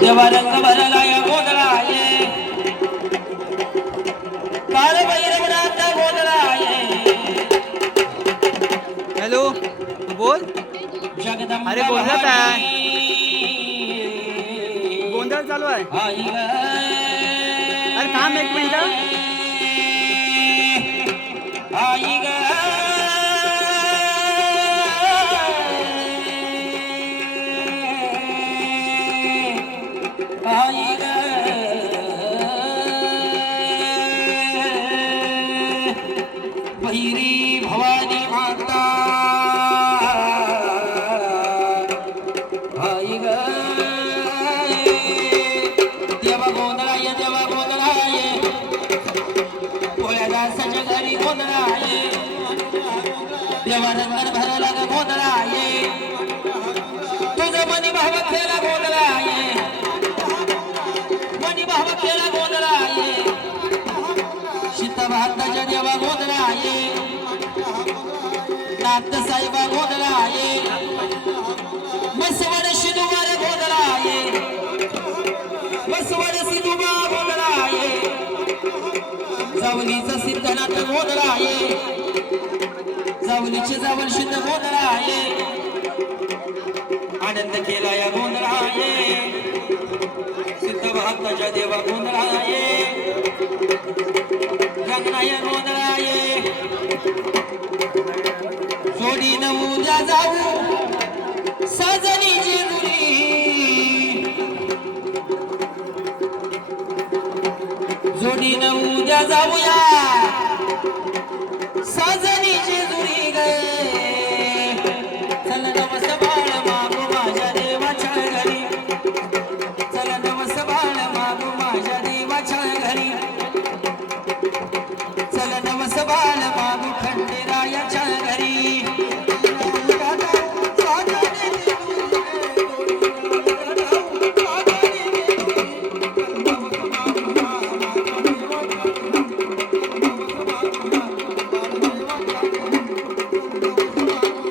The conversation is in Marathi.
देवा रंग भरला या गोंधळाये काळ भैरवनाथ गोंधळाये हॅलो बोल जगदंबा अरे गोंधळात आहे गोंधळ चालू आहे आई ग अरे थांब एक मिनिट आई ग आई ग भैरी भवानी माता आई ग देवा गोंधळाये देवा गोंधळाये पोळ्याला सज घरी गोंधळाये देवा रंगण भरला ग गोंधळाये तुझं मनी भाव खेळा गोंधळाये मनी भाव खेळा गोंधळाये सीता भारताच्या देवा गोंधळाये नाथ साहेबा गोंधळाये बसवड शिदुवार गोंधळाये बसवड सिद्धुबा गोंधळाये जावलीचा सिद्धनाथ गोंधळाये जावलीचे जावल सिद्ध गोंधळाये आनंद केला या गोंधळाये सिद्ध भारताच्या देवा गोंधळाये रंगनाय गोंधळाये जोडी नऊला जाऊ साजनी जेजुरी जोडी नऊला जाऊया